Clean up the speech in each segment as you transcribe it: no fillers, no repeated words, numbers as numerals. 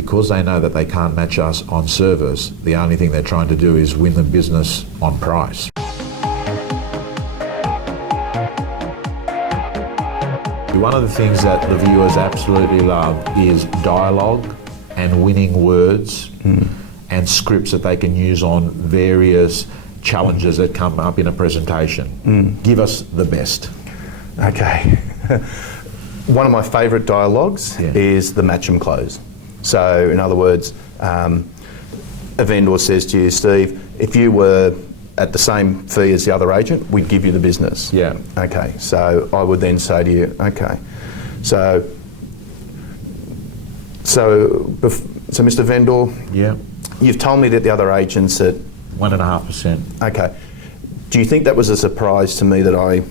because they know that they can't match us on service, the only thing they're trying to do is win the business on price. One of the things that the viewers absolutely love is dialogue and winning words and scripts that they can use on various challenges that come up in a presentation. Give us the best. Okay. One of my favourite dialogues is the match 'em close. So in other words, a vendor says to you, Steve, if you were at the same fee as the other agent, we'd give you the business. Yeah. Okay, so I would then say to you, okay, so Mr. Vendor, you've told me that the other agent's at 1.5%. Okay. Do you think that was a surprise to me that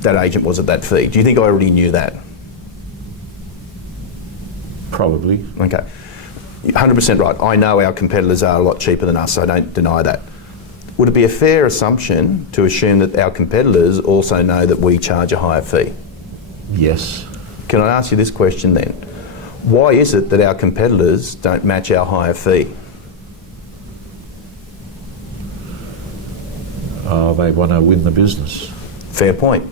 that agent was at that fee? Do you think I already knew that? Probably. Okay. 100% right. I know our competitors are a lot cheaper than us, so I don't deny that. Would it be a fair assumption to assume that our competitors also know that we charge a higher fee? Yes. Can I ask you this question then? Why is it that our competitors don't match our higher fee? They want to win the business. Fair point.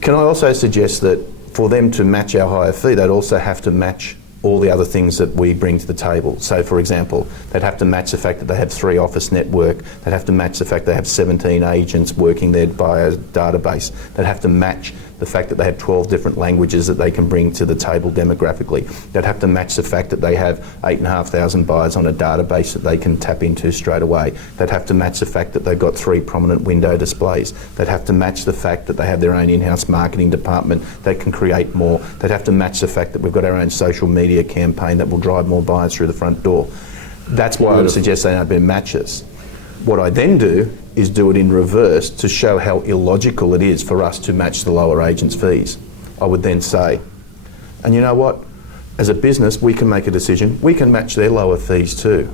Can I also suggest that for them to match our higher fee, they'd also have to match all the other things that we bring to the table. So for example, they'd have to match the fact that they have 3 office network, they'd have to match the fact they have 17 agents working there by a database, they'd have to match the fact that they have 12 different languages that they can bring to the table demographically. They'd have to match the fact that they have 8,500 buyers on a database that they can tap into straight away. They'd have to match the fact that they've got 3 prominent window displays. They'd have to match the fact that they have their own in-house marketing department that can create more. They'd have to match the fact that we've got our own social media campaign that will drive more buyers through the front door. That's why I would suggest they don't be matches. What I then do is do it in reverse to show how illogical it is for us to match the lower agents' fees. I would then say, and you know what? As a business, we can make a decision. We can match their lower fees too.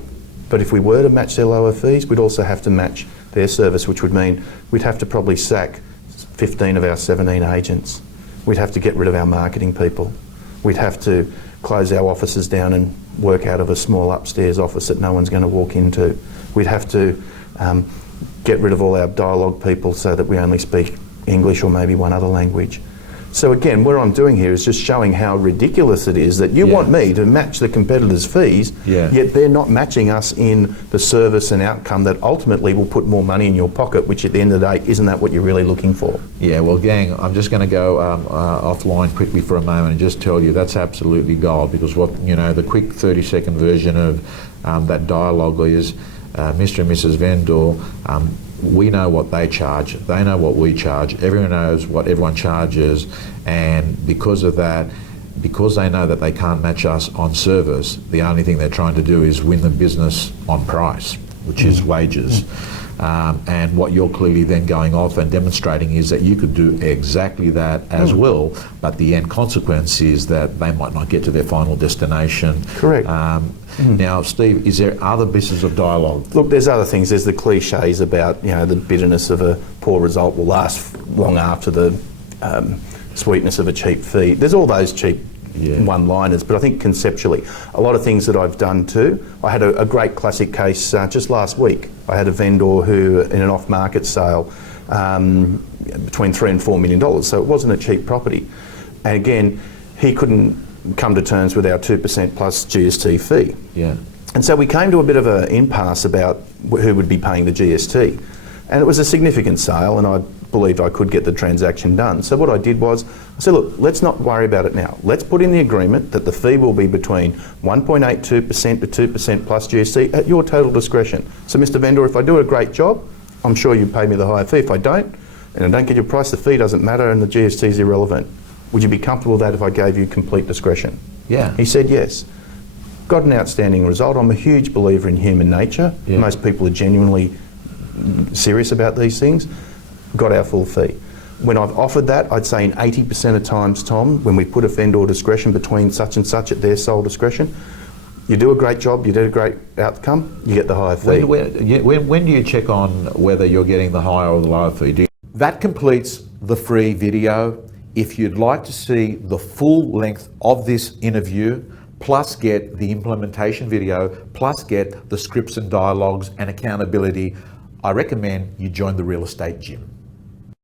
But if we were to match their lower fees, we'd also have to match their service, which would mean we'd have to probably sack 15 of our 17 agents. We'd have to get rid of our marketing people. We'd have to close our offices down and work out of a small upstairs office that no one's going to walk into. We'd have to get rid of all our dialogue people so that we only speak English or maybe one other language. So again, what I'm doing here is just showing how ridiculous it is that you want me to match the competitors' fees, yet they're not matching us in the service and outcome that ultimately will put more money in your pocket, which at the end of the day, isn't that what you're really looking for? Yeah, well gang, I'm just going to go offline quickly for a moment and just tell you that's absolutely gold, because what, you know, the quick 30-second version of that dialogue is, Mr. and Mrs. Vendor, we know what they charge, they know what we charge, everyone knows what everyone charges, and because of that, because they know that they can't match us on service, the only thing they're trying to do is win the business on price, which is wages. And what you're clearly then going off and demonstrating is that you could do exactly that as well, but the end consequence is that they might not get to their final destination. Correct. Now, Steve, is there other pieces of dialogue? Look, there's other things. There's the cliches about, you know, the bitterness of a poor result will last long after the sweetness of a cheap fee. There's all those cheap one-liners, but I think conceptually, a lot of things that I've done too. I had a great classic case just last week. I had a vendor who, in an off-market sale, between $3 and $4 million, so it wasn't a cheap property. And again, he couldn't come to terms with our 2% plus GST fee. Yeah. And so we came to a bit of an impasse about who would be paying the GST. And it was a significant sale, and I believed I could get the transaction done. So what I did was, I said, look, let's not worry about it now. Let's put in the agreement that the fee will be between 1.82% to 2% plus GST at your total discretion. So Mr. Vendor, if I do a great job, I'm sure you pay me the higher fee. If I don't, and I don't get your price, the fee doesn't matter and the GST is irrelevant. Would you be comfortable with that if I gave you complete discretion? Yeah. He said yes. Got an outstanding result. I'm a huge believer in human nature. Yeah. Most people are genuinely serious about these things. Got our full fee. When I've offered that, I'd say in 80% of times, Tom, when we put a vendor discretion between such and such at their sole discretion, you do a great job, you did a great outcome, you get the higher fee. When do you check on whether you're getting the higher or the lower fee? That completes the free video. If you'd like to see the full length of this interview, plus get the implementation video, plus get the scripts and dialogues and accountability, I recommend you join the real estate gym.